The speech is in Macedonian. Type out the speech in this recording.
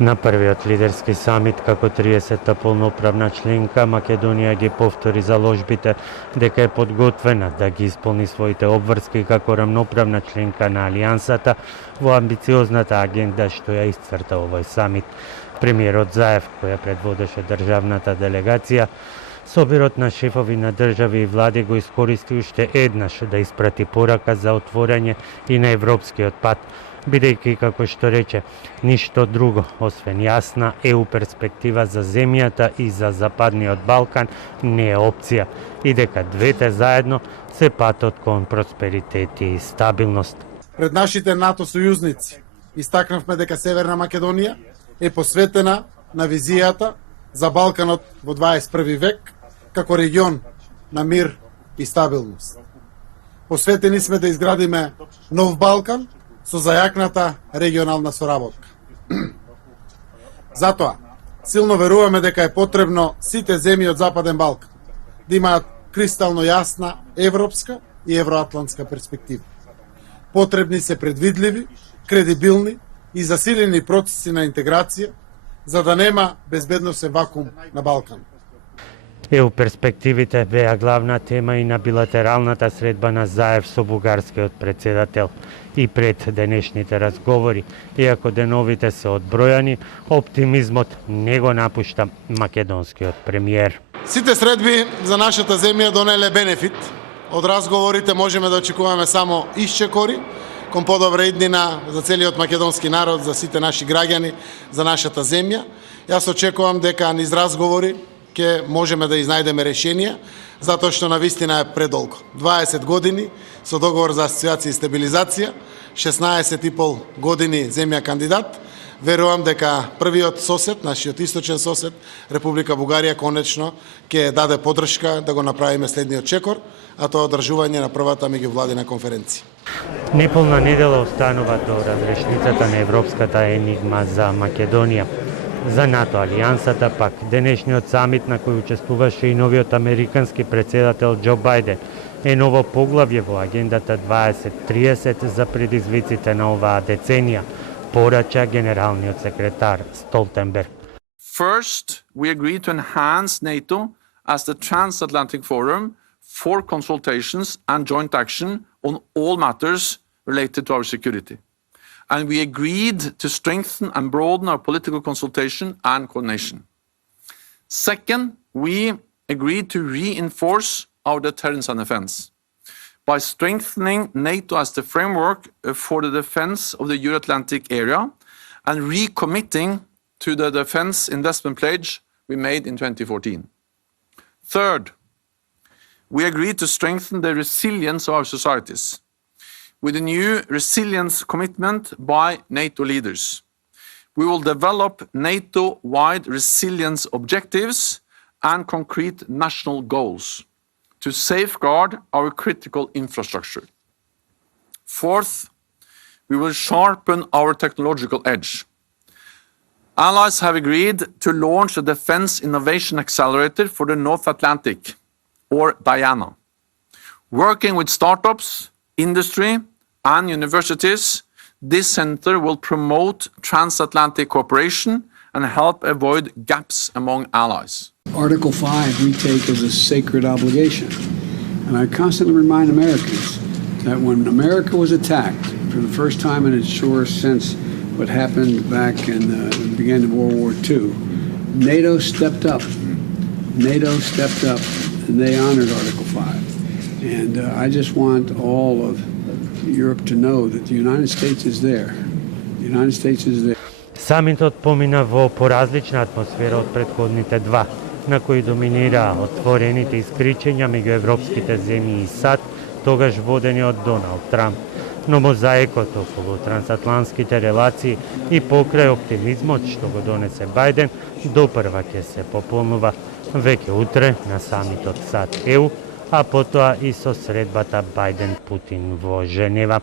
На првиот лидерски самит како 30-та полноправна членка, Македонија ги повтори заложбите дека е подготвена да ги исполни своите обврски како рамноправна членка на Алијансата во амбициозната агенда што ја исцрта овој самит. Премиерот Заев, која предводеше државната делегација, собирот на шефови на држави и влади го искористи уште еднаш да испрати порака за отворање и на европскиот пат, бидејќи, како што рече, ништо друго, освен јасна ЕУ перспектива за земјата и за Западниот Балкан не е опција и дека двете заедно се патот кон просперитет и стабилност. Пред нашите НАТО сојузници истакнавме дека Северна Македонија е посветена на визијата за Балканот во 21 век како регион на мир и стабилност. Посветени сме да изградиме нов Балкан со зајакната регионална соработка. Затоа, силно веруваме дека е потребно сите земји од Западен Балкан да имаат кристално јасна европска и евроатлантска перспектива. Потребни се предвидливи, кредибилни и засилени процеси на интеграција, за да нема безбедносен вакуум на Балкан. ЕУ перспективите беа главна тема и на билатералната средба на Заев со бугарскиот председател. И пред денешните разговори, иако деновите се одбројани, оптимизмот не го напушта македонскиот премиер. Сите средби за нашата земја донеле бенефит. Од разговорите можеме да очекуваме само исчекори кон подобра иднина за целиот македонски народ, за сите наши граѓани, за нашата земја. Јас очекувам дека низ разговори ќе можеме да изнајдеме решенија, затоа што навистина е предолго. 20 години со договор за асоциација и стабилизација, 16,5 години земја кандидат. Верувам дека првиот сосед, нашиот источен сосед, Република Бугарија, конечно ќе даде поддршка да го направиме следниот чекор, а тоа одржување на првата меѓувладина конференција. Неполна недела останува до разрешницата на европската енигма за Македонија. За НАТО алијансата пак, денешниот самит на кој учествуваше и новиот американски председател Џо Бајден е ново поглавје во агендата 2030 за предизвиците на оваа деценија, порача генералниот секретар Столтенберг. First, we agreed to enhance NATO as the transatlantic forum for consultations and joint action on all matters related to our security. And we agreed to strengthen and broaden our political consultation and coordination. Second, we agreed to reinforce our deterrence and defense by strengthening NATO as the framework for the defense of the Euro-Atlantic area and recommitting to the defense investment pledge we made in 2014. Third, we agreed to strengthen the resilience of our societies with a new resilience commitment by NATO leaders. We will develop NATO-wide resilience objectives and concrete national goals to safeguard our critical infrastructure. Fourth, we will sharpen our technological edge. Allies have agreed to launch a Defense Innovation Accelerator for the North Atlantic, or DIANA. Working with startups, industry, and universities, this center will promote transatlantic cooperation and help avoid gaps among allies. Article 5 we take as a sacred obligation. And I constantly remind Americans that when America was attacked for the first time in its shores since what happened back in the beginning of World War II, NATO stepped up. NATO stepped up and they honored Article 5. And I just want all of Europe to know that the United States is there. The United States is there. Самитот помина во поразлична атмосфера од претходните два, на кои доминираа отворените искричења меѓу европските земји и САД, тогаш водени од Доналд Трамп. Но мозаикот околу трансатлантските релации и покрај оптимизмот што го донесе Бајден, допрва ќе се пополнува веќе утре на самитот САД-ЕУ, а потоа и со средбата Бајден-Путин во Женева.